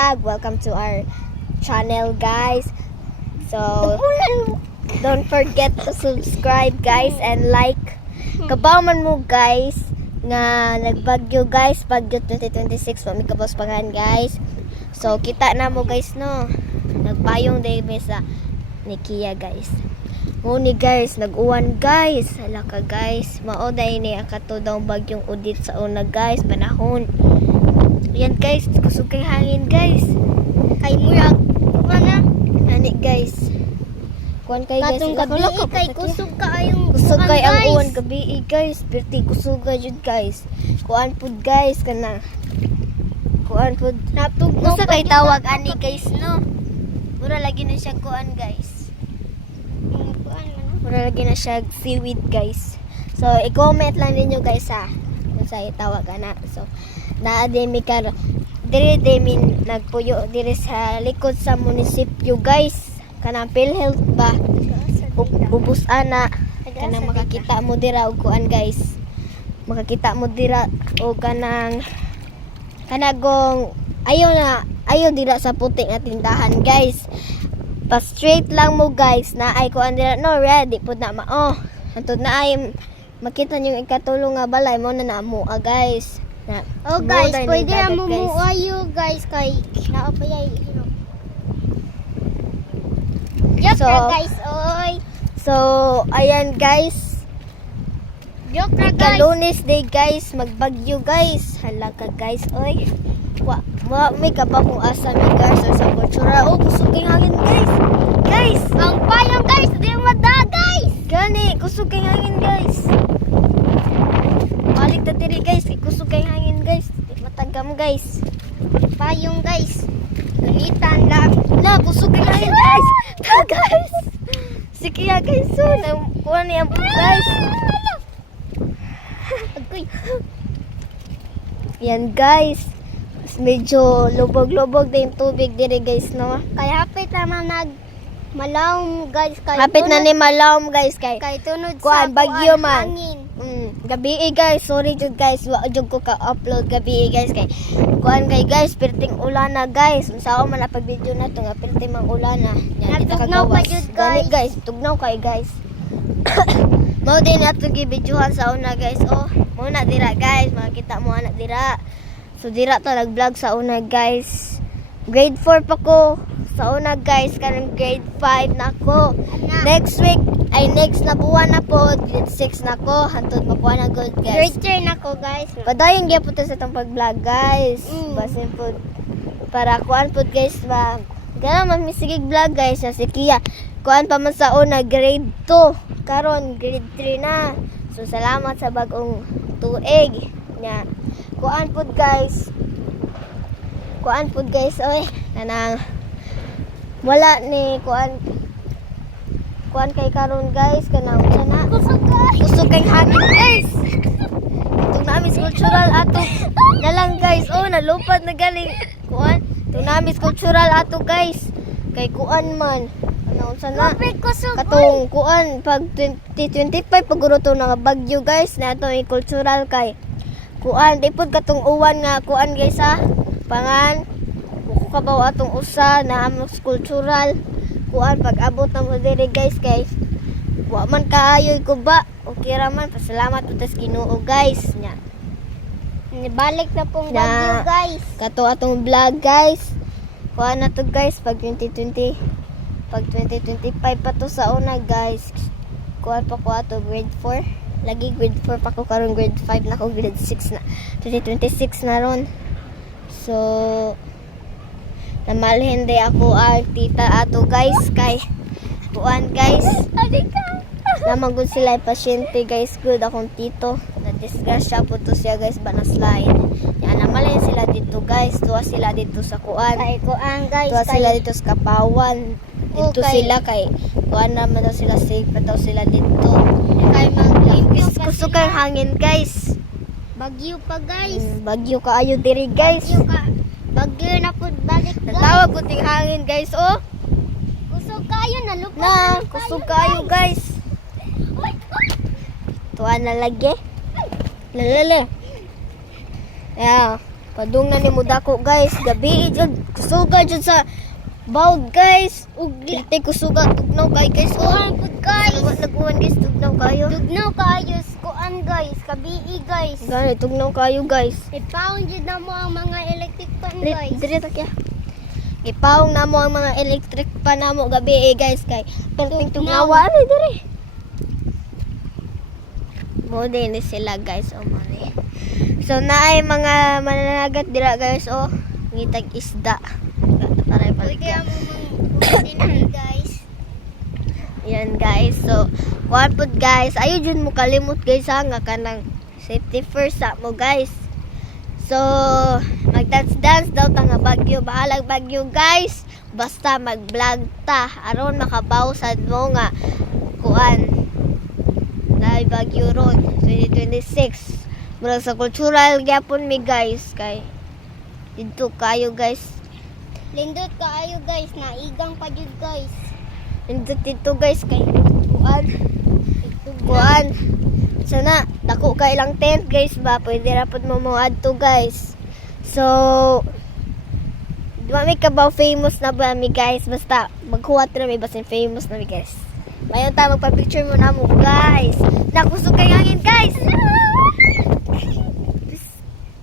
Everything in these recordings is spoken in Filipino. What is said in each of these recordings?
Welcome to our channel, guys. So don't forget to subscribe, guys, and like. Kabaw man mo, guys, nga nagbagyo, guys, bagyo 2026 pa mi kabos pangan, guys. So kita na mo, guys, no. Nagpayong day sa ni Kia, guys. Nguni, guys, nag-uwan, guys. Hala ka, guys. Maoday ni akato daw bagyong udit sa una, guys, panahon. Yan, guys, kusog kay hangin, guys. Kay murag mana ani, guys. Kuan kay, guys. Katong gabi kay kusog kaayong kusog kay ang uwan gabi, guys. Perti kusog jud, guys. Kuan pud, guys, kana. Kuan pud natugnaw sa kay tawag ani, guys, no. Mura lagi na siya kuan, guys. Mura lagi na siya seaweed, guys. So i-comment lang ninyo, guys, ha. Kung sa itawag ana. So naa di mi kar dire min nagpuyo dire sa likod sa munisipyo, guys. Kanang PhilHealth ba? Bubus ana. Kanang makakita mo dira og kuan, guys. Makakita mo dira og kanagong ayaw dira sa puti nga tindahan, guys. Pa straight lang mo, guys, na ay kuan dira no ready pud na mao. Antod na ay makita niyo ikatulong nga balay mo na namo, guys. Na, guys, pwede na mo muayo, guys, kay naapayay. So, guys, oy. So, ayan, guys. Joke na, guys. Lunes day, guys. Magbagyo, guys. Hala ka, guys, oy. May ka pa kung asa mi, guys, or sa kultura. Oh, kusog kay hangin, guys. Guys, ang payong, guys, di mada, guys. gani, kusog kay hangin, guys. Balik na diri, guys. Kusog kay hangin, guys. Di matagam, guys. Payong, guys. Ulitan lang. Na, kusog kay hangin, guys. Ta, guys. Sige, guys. So, kuha niya po, guys. Agoy. Yan, guys. Medyo lubog-lubog din tubig diri, guys, no? Kaya hapit naman malawom, guys. Hapit na ni malawom, guys, kay tunod kuan, sa bagyo man. hangin. Gabi, guys. Sorry jud, guys. Wa jud ko ka-upload gabi, guys, kay kuan kay, guys, perting ulan na, guys. Unsa man pag video na to nga perting mang ulan na. Yan kita Nagtugnaw pa kagawas. jud, Gani, guys. guys. Tugnaw kay, guys. Mao din ato gi-videohan sa una, guys. Oh, muna dira, guys. Makita mo ana dira. So dira to nag-vlog sa una, guys. Grade 4 pa ko sa una, guys. Karong grade 5 na ako. Next week ay next na buwan na po, grade 6 na ko. Hantod makuha na good, guys. Grade 10 ako, guys. Padayon gyud po to sa itong pag-vlog, guys. Mm. Basin po para kuan po, guys, ba. Gana man misigig vlog, guys, na si Kia. Kuan pa man sa una grade 2. Karon grade 3 na. So salamat sa bagong tuig nya. Kuan po, guys. Kuan po, guys, oy. Kanang wala ni kuan kay karon, guys, kanang unsa na? Kusog kay hangin, guys. Itong namis cultural ato na lang, guys. Oh, nalupad na galing kuan. Itong namis cultural ato, guys. Kay kuan man. Ano unsa na? Katong kuan pag 2025 paguro to nga bagyo, guys, na ato cultural kay kuan dipod katong uwan nga kuan, guys, ha. Pangan kabaw atong usa na among cultural kuan pag abot na mo diri, guys, wa man kaayoy ko ba okay ra man, pasalamat utas Ginoo, guys, nya Balik na pong bagyo, guys. kato atong vlog, guys. Kuan na to, guys, pag 2025 pa to sa una, guys. Kuan pa ko ato grade 4 lagi grade 4 pa ko karon grade 5 na ko, grade 6 na 2026 na ron. So namalhin day ako tita ato, guys, kay kuan, guys, naman good sila pasyente, guys. Good akong tito na disgrasya po to siya, guys, banaslain yan. Namalhin sila dito, guys. Tuwa sila dito sa kuan, Kay kuan, guys. tuwa sila dito sa Kapawan dito Okay. sila kay kuan naman daw sila, safe pa daw sila dito. Kay mag-limpyo Kusog kang hangin, guys. Bagyo pa, guys. Bagyo kaayo diri, guys. Bagyo na po balik, guys. Natawag ko ting hangin, guys. Oh, Kusog kayo, nalupad na kusog kaayo, guys. Tuwa na lagi. Lalala. Yeah. Padung na ni mo dako guys. Gabi jud kusuga jud sa bawd guys. Ug dili kusuga tugnaw kay guys. Kuan pud guys. Nagkuhan guys tugnaw kayo. Tugnaw kayo kuan guys, kabii guys. Gani tugnaw kayo guys. I-pound jud na mo ang mga electric fan guys. Dire ta kya. Ipawong na mo ang mga electric pa na mo gabi guys kay perting tugnawa ani dire. Mo din ni sila guys o mo ni. So naay mga mananagat dira guys o ngitag isda. Para balik. Kaya mo mga guys. Yan guys. So kuan pud guys, ayo jud mo kalimot guys ha nga kanang safety first sa mo guys. So mag-dance daw ta nga bagyo, bahalag bagyo guys. Basta mag-vlog ta aron makabawsad mo nga kuan. Dahil bagyo ron 2026. Murag sa cultural gyapon mi guys kay dito kayo guys. Lindot kaayo guys, naigang pa jud guys. Dito guys kay kuan sana dako ka ilang tent guys ba pwede ra pud mo adto guys. So di ba may kabaw famous na ba mi guys, basta maghuwat ra mi basin famous na mi guys. Mayon ta magpa-picture mo na mo guys. Nakusog kay hangin guys.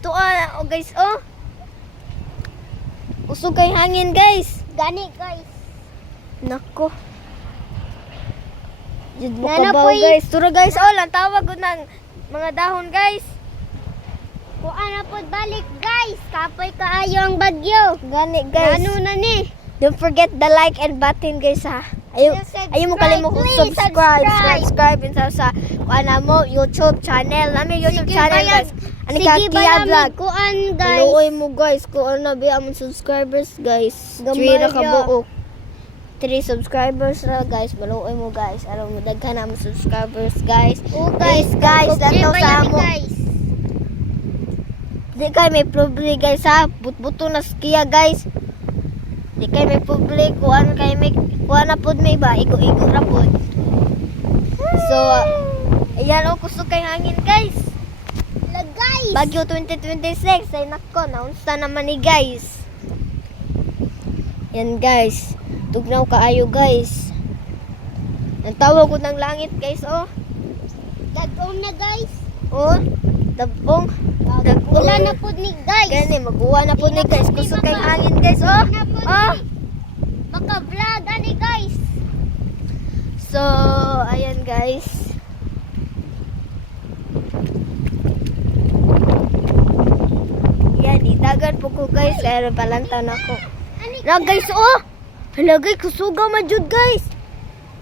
Tuwa oh guys oh. Usog kay hangin guys. Gani guys. Nako. Jud mo Nana kabaw po'y- guys. Turo guys, oh, lang tawag ko ng mga dahon guys. Kuan na pod balik guys. Kapoy kaayo ang bagyo. Gani guys. Ano na ni? Don't forget the like and button guys ha. Ayaw, ayaw mo kalimutan Please subscribe and sa kuana mo YouTube channel. Nami YouTube Sige, channel bayad. guys. Ani ka Sige Kia ba vlog. kuan guys. Maluoy mo guys kung ano ba among subscribers guys. 3 na kabuok. 3 subscribers na guys. Maluoy mo guys. Aron mo daghan among subscribers guys. Oh Guys, guys, Sige, dato bayad sa ni amo. guys. Di kay may public guys ha. Butbuto na skiya guys. Di kay may public. Kuan kay may kuan na pod may ba. Igo-igo ra pod. So, ayan o. Kusog kay hangin guys. La guys. Bagyo 2026. Ay nako. Naunsa naman ni guys. Yan guys. Tugnaw kaayo guys. Ang tawag ko ng langit guys oh. Dagong na guys. Oh. Dabong. Dabong. Wala na pod ni guys. Gani, mag-uwa na po ni guys. Kusog kay hangin guys oh. Na pod Oh. ni. Maka-vlog ani guys. So, ayan guys. Yan, itagan po ko guys. Kaya palantan ako. Ani Hala guys, oh! Hala guys, kusuga majud guys.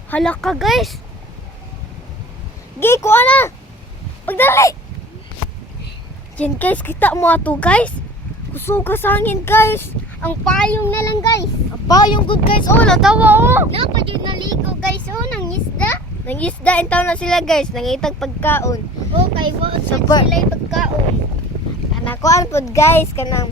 Hala ka guys. Gay, kuha na! Pagdali! Yan guys, kita mo ato guys. Kusuga sa hangin guys. ang payong na lang guys. Apa yung good guys, oh, natawa oh. Napad yung naligo guys. Oh, nang isda. Nangisda in town na sila guys. Nangitag pagkaon. Oh, kay Walt Super. sila yung pagkaon. Kanakuan pod guys kanang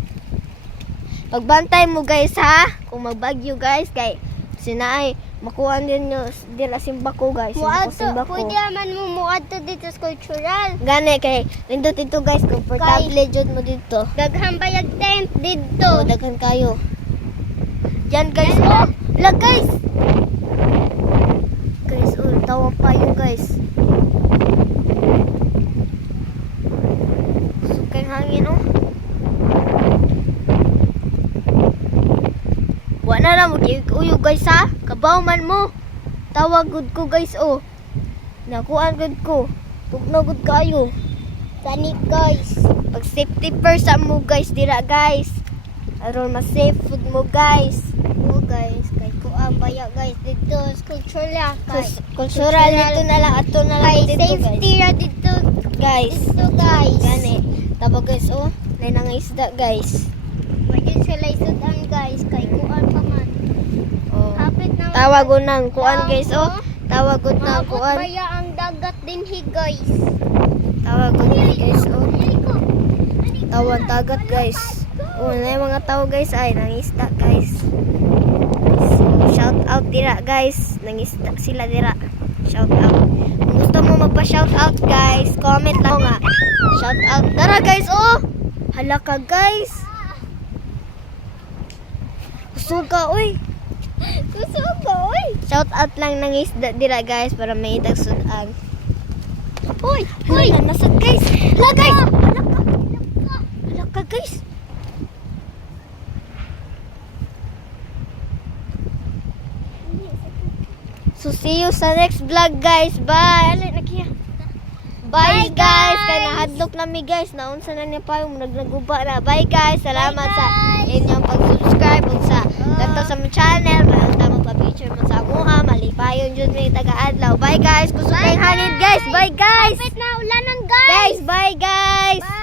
pagbantay mo guys ha kung magbagyo guys kay sinaay makuha din nyo dila simba ko guys Muadto, pwede naman mo muadto dito sa cultural. gani kay nindot ito guys comfortable jud mo dito Daghang bayag tent oh, dito. daghan kayo yan guys oh lag guys guys oh tawang payo guys sukay hangin oh wala na mag-uyo guys ha. Kabaw man mo. Tawag good ko guys oh. Nakuan good ko. Tugnaw good kayo. Tani guys. Pag safety first sa mo guys dira guys. Aron mas safe food mo guys. Oh guys, kay kuan baya guys dito sa cultural. Kay Kultural dito na lang ato na lang kay dito safety guys. ra dito. Guys. Dito guys. Gani. Tawag guys oh. Nay nang isda guys. Pwede sila isudan guys. Kay kuan pa man. Oh. Kapit na. Tawag ko nang kuan guys oh. Tawag ko nang Maabot kuan. baya ang dagat din hi guys. Tawag ko nang guys oh. Ay ko. Tawag dagat guys. Oh, na yung mga tao guys ay nangisda guys. So, shout out dira guys. Nangisda sila dira. Shout out. Kung gusto mo magpa-shout out guys, comment lang nga. Shout out. Tara guys, oh. Hala ka guys. Kusog ka oy. Kusog ko, oy. Shout out lang ng isda dira guys para may itag sudan. Uy, Uy, nasad guys. Hala guys. Hala ka guys. So see you sa next vlog guys. Bye. Alay na kiya. Bye Bye, guys. guys. Kaya nahadlok na mi guys. Naunsa na niya pa yung nagnaguba na. Bye guys. Salamat Bye, sa guys. inyong pag-subscribe ug sa dito sa mga channel. Malta mo pa-picture mo sa amuha. Malipayon dyan may taga-adlaw. Bye guys. Kusog kayong hanid guys. Bye guys. Kapit na ulanan, guys. Guys, bye guys. Bye.